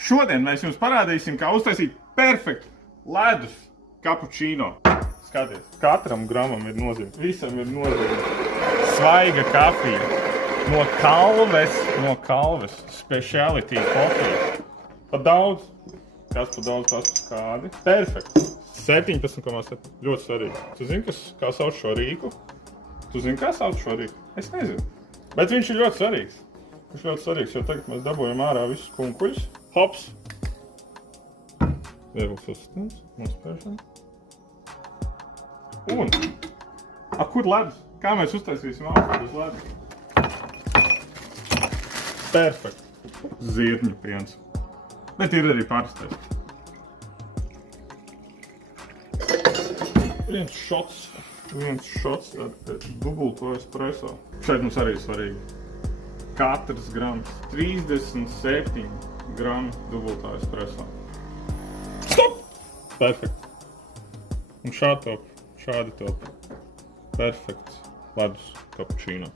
Šodien mēs jums parādīsim, kā uztaisīt perfektu ledus kapučīno. Skaties, katram gramam ir nozīme, visam ir nozīme. Svaiga kafija no Kalves speciality coffee. Pa daudz. Kas pa daudz, tas kādi. Perfekti. 17,7. Ļoti svarīgi. Tu zini, kā sauc šo rīku? Tu zini, kā sauc šo rīku? Es nezinu. Bet viņš ir ļoti svarīgs. Viņš ļoti svarīgs, jo tagad mēs dabūjam ārā visus kunkuļus. Hops. Viegls uzstums, nospēršana. Un, kur ledus? Kā mēs uztaisīsim augstu uz ledus? Perfekti. Zirņu piens. Bet ir arī pārstais. Viens šots dubulto espresso. Šeit mums arī svarīgi. Katrs grams. 37 grami dubultā espresso. Stop! Perfekti. Un šādi top. Perfekts ledus kapučīno.